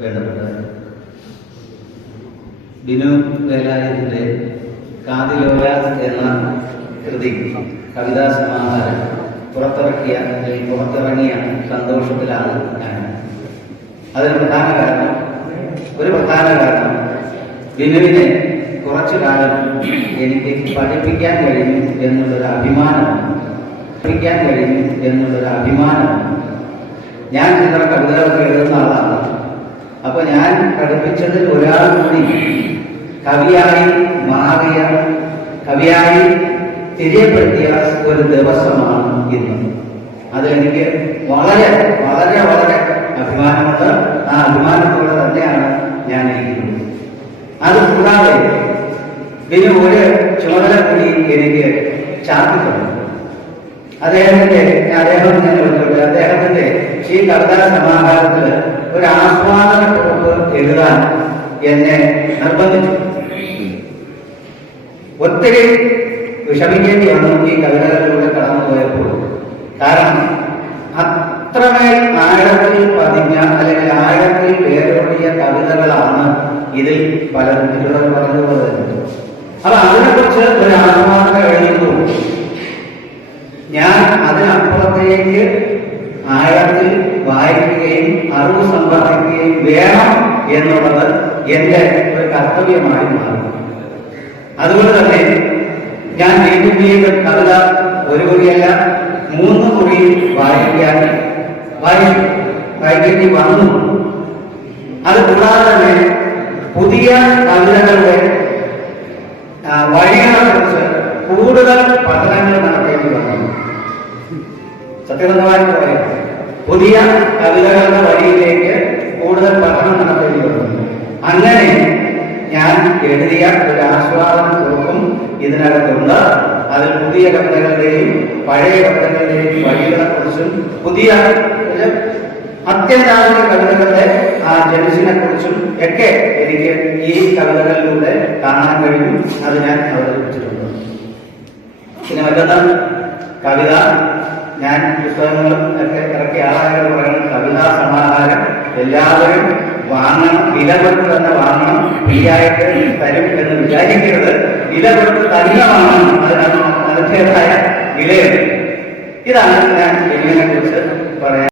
വേണ്ടപ്പെട്ടത് ബിനു എന്ന കൃതി കവിതാ സമാഹാരം പുറത്തിറക്കിയ അല്ലെങ്കിൽ പുറത്തിറങ്ങിയ സന്തോഷത്തിലാണ് ഞാൻ. അതിന് പ്രധാന കാരണം ഒരു പ്രധാന കാരണം ബിനുവിനെ കുറച്ചു കാലം എനിക്ക് പഠിപ്പിക്കാൻ കഴിഞ്ഞു എന്നുള്ളൊരു അഭിമാനം പഠിപ്പിക്കാൻ കഴിഞ്ഞു എന്നുള്ളൊരു അഭിമാനം. ഞാൻ ചില കവിതകളൊക്കെ എഴുതുന്ന ആളാണ്. അപ്പൊ ഞാൻ പഠിപ്പിച്ചതിൽ ഒരാൾ കൂടി കവിയായി മാറിയ കവിയായി തിരിയപ്പെടുത്തിയ ഒരു ദിവസമാണ് ഇന്ന്. അത് എനിക്ക് വളരെ വളരെ വളരെ അഭിമാനമുണ്ട് ആ അഭിമാനത്തോടെ തന്നെയാണ് ഞാൻ ഇരിക്കുന്നത്. അത് കൂടാതെ പിന്നെ ഒരു ചുമതല കൂടി എനിക്ക് ചാർത്തിട്ടുണ്ട് അദ്ദേഹത്തിന്റെ അദ്ദേഹം ഞാൻ വിളിച്ചോട്ടെ അദ്ദേഹത്തിന്റെ ഈ കവിതാ സമാഹാരത്തിൽ ഒരു ആസ്വാദന കുറിപ്പ് എഴുതാൻ എന്നെ നിർബന്ധിച്ചു ഒത്തിരി വിഷമിക്കേണ്ടി വന്നു ഈ കവിതകളിലൂടെ കടന്നുപോയപ്പോൾ കാരണം അത്രമേൽ ആഴത്തിൽ പതിഞ്ഞ അല്ലെങ്കിൽ ആഴത്തിൽ വേരോടിയ കവിതകളാണ് ഇതിൽ പലരും ഇവിടെ പറഞ്ഞുള്ളത് അപ്പൊ അതിനെക്കുറിച്ച് ഒരു ആത്മാർത്ഥ എഴുതുന്നു. ഞാൻ അതിനപ്പുറത്തേക്ക് ആഴത്തിൽ വായിക്കുകയും അറിവ് സമ്പാദിക്കുകയും വേണം എന്നുള്ളത് എന്റെ ഒരു കർത്തവ്യമായി മാറുന്നു അതുകൊണ്ട് തന്നെ ഞാൻ വീണ്ടും വീണ്ടും കവിത ഒരു കുറിയല്ല മൂന്ന് കുറി വായിക്കാൻ വായി വായിക്കേണ്ടി വന്നു. അത് കൂടാതെ തന്നെ പുതിയ കവിതകളുടെ വഴികളെക്കുറിച്ച് കൂടുതൽ പഠനങ്ങൾ നടത്തേണ്ടി വന്നു. സത്യസന്ധമായി പറയാം. പുതിയ കവിതകളുടെ വഴിയിലേക്ക് കൂടുതൽ പഠനം നടത്തേണ്ടി വരുന്നു അങ്ങനെ ഞാൻ എഴുതിയ ഒരു ആസ്വാദന കുറിപ്പും ഇതിനകത്തുണ്ട്. അതിൽ പുതിയ കവിതകളുടെയും പഴയ കവിതകളുടെയും വഴികളെ കുറിച്ചും പുതിയ അത്യന്താധുനിക കവിതകളുടെ ആ ജനുസിനെ കുറിച്ചും ഒക്കെ എനിക്ക് ഈ കവിതകളിലൂടെ കാണാൻ കഴിയും. അത് ഞാൻ അവതരിപ്പിച്ചിട്ടുണ്ട്. പിന്നെ മറ്റൊന്ന് കവിത. ഞാൻ പുസ്തകങ്ങളും ഒക്കെ ഇറക്കിയ ആളായ പറയുന്നത് കവിതാ സമാഹാരം എല്ലാവരും വാങ്ങണം വില കൊടുത്ത് തന്നെ വാങ്ങണം ഫ്രീ ആയിട്ട് തരും എന്ന് വിചാരിക്കരുത്. വില കൊടുത്ത് തന്നെ വാങ്ങണം. അതിനകത്ത് അതിന്റെതായ വിലയുണ്ട്. ഇതാണ് ഞാൻ എങ്ങനെ കുറിച്ച് പറയാൻ